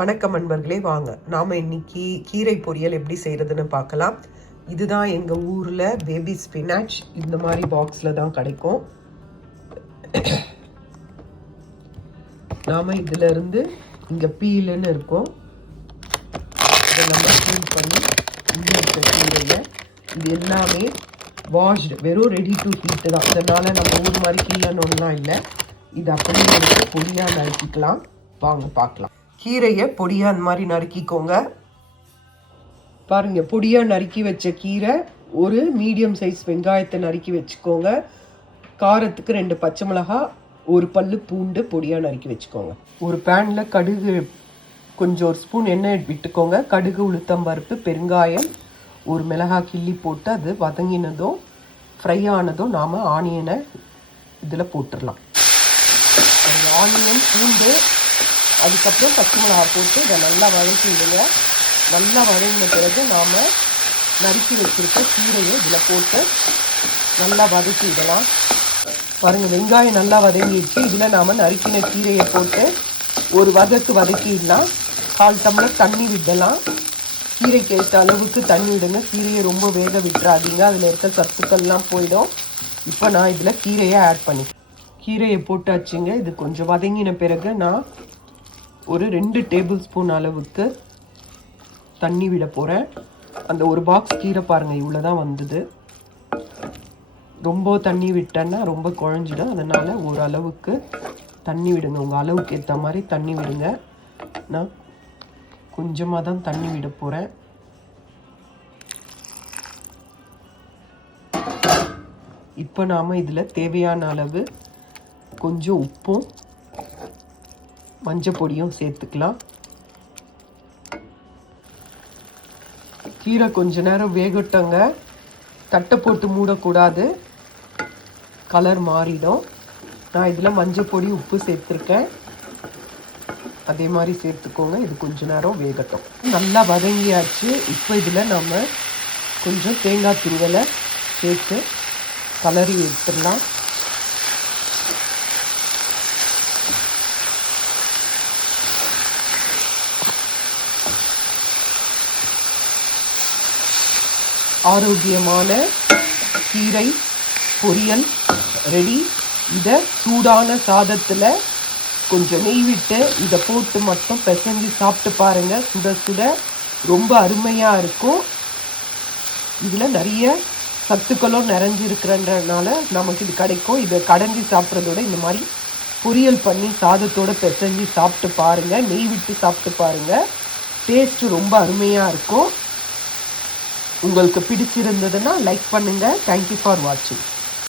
வணக்கம் நண்பர்களே, வாங்க நாம் இன்னைக்கு கீரை பொரியல் எப்படி செய்கிறதுன்னு பார்க்கலாம். இதுதான் எங்கள் ஊரில் பேபி ஸ்பினாச். இந்த மாதிரி பாக்ஸில் தான் கிடைக்கும். நாம் இதிலிருந்து இங்கே பீலுன்னு இருக்கும், இதை நம்ம பீல் பண்ணி இங்கே இருக்க கீரையை இது எல்லாமே வாஷ்டு, வெறும் ரெடி டு ஹீட்டு தான். அதனால் நம்ம ஊர் மாதிரி கீழணும்லாம் இல்லை. இது அப்படியே எடுத்து பொடியாக நறுக்கிக்கலாம். வாங்க பார்க்கலாம். கீரையை பொடியாக அந்த மாதிரி நறுக்கிக்கோங்க. பாருங்க, பொடியாக நறுக்கி வச்ச கீரை, ஒரு மீடியம் சைஸ் வெங்காயத்தை நறுக்கி வச்சுக்கோங்க. காரத்துக்கு 2 பச்சை மிளகாய், ஒரு பல்லு பூண்டு பொடியாக நறுக்கி வச்சுக்கோங்க. ஒரு பேனில் கடுகு, கொஞ்சம் ஒரு ஸ்பூன் எண்ணெய் விட்டுக்கோங்க. கடுகு, உளுத்தம்பருப்பு, பெருங்காயம், ஒரு மிளகாய் கிள்ளி போட்டு அது வதங்கினதும் ஃப்ரை ஆனதும் நாம் ஆனியனை இதில் போட்டுடலாம். ஆனியன், பூண்டு, அதுக்கப்புறம் பச்சை மிளகாய் போட்டு இதை நல்லா வதக்கி விடுங்க. நல்லா வதங்கின பிறகு நாம் நறுக்கி வச்சுருக்க கீரையை இதில் போட்டு நல்லா வதக்கி விடலாம். பாருங்கள், வெங்காயம் நல்லா வதங்கிடுச்சு. இதில் நாம் நறுக்கின கீரையை போட்டு ஒரு வதக்கிடலாம். 1/4 டம்ளர் தண்ணி விடலாம். கீரைக்கு ஏற்ற அளவுக்கு தண்ணி விடுங்க. கீரையை ரொம்ப வேக விட்டுறாதீங்க, அதில் இருக்க சத்துக்கள்லாம் போயிடும். இப்போ நான் இதில் கீரையை ஆட் பண்ணி கீரையை போட்டாச்சுங்க. இது கொஞ்சம் வதங்கின பிறகு நான் ஒரு 2 டேபிள் ஸ்பூன் அளவுக்கு தண்ணி விட போகிறேன். அந்த ஒரு பாக்ஸ் கீரை பாருங்கள், இவ்வளோ தான் வந்தது. ரொம்ப தண்ணி விட்டேன்னா ரொம்ப குழஞ்சிடும். அதனால் ஓரளவுக்கு தண்ணி விடுங்க. உங்கள் அளவுக்கு ஏற்ற மாதிரி தண்ணி விடுங்க. நான் கொஞ்சமாக தான் தண்ணி விட போகிறேன். இப்போ நாம் இதில் தேவையான அளவு கொஞ்சம் உப்பும் மஞ்சள் பொடியும் சேர்த்துக்கலாம். கீரை கொஞ்ச நேரம் வேகட்டங்க. தட்டை போட்டு மூடக்கூடாது, கலர் மாறிடும். நான் இதில் மஞ்சள் பொடி, உப்பு சேர்த்துருக்கேன். அதே மாதிரி சேர்த்துக்கோங்க. இது கொஞ்ச நேரம் வேகட்டும். நல்லா வதங்கியாச்சு. இப்போ இதில் நம்ம கொஞ்சம் தேங்காய் துருவலை சேர்த்து கலரி எடுத்துடலாம். ஆரோக்கியமான கீரை பொரியல் ரெடி. இதை சூடான சாதத்தில் கொஞ்சம் நெய் விட்டு இதை போட்டு மட்டும் பிசைஞ்சு சாப்பிட்டு பாருங்கள். சுட சுட ரொம்ப அருமையாக இருக்கும். இதில் நிறைய சத்துக்களும் நிறைஞ்சிருக்கிறன்றனால நமக்கு இது கிடைக்கும். இதை கடைஞ்சி சாப்பிட்றதோட இந்த மாதிரி பொரியல் பண்ணி சாதத்தோடு பிசைஞ்சு சாப்பிட்டு பாருங்கள். நெய் விட்டு சாப்பிட்டு பாருங்கள். டேஸ்ட்டு ரொம்ப அருமையாக இருக்கும். உங்களுக்கு பிடிச்சிருந்ததுன்னா லைக் பண்ணுங்கள். தேங்க்யூ ஃபார் வாட்சிங்.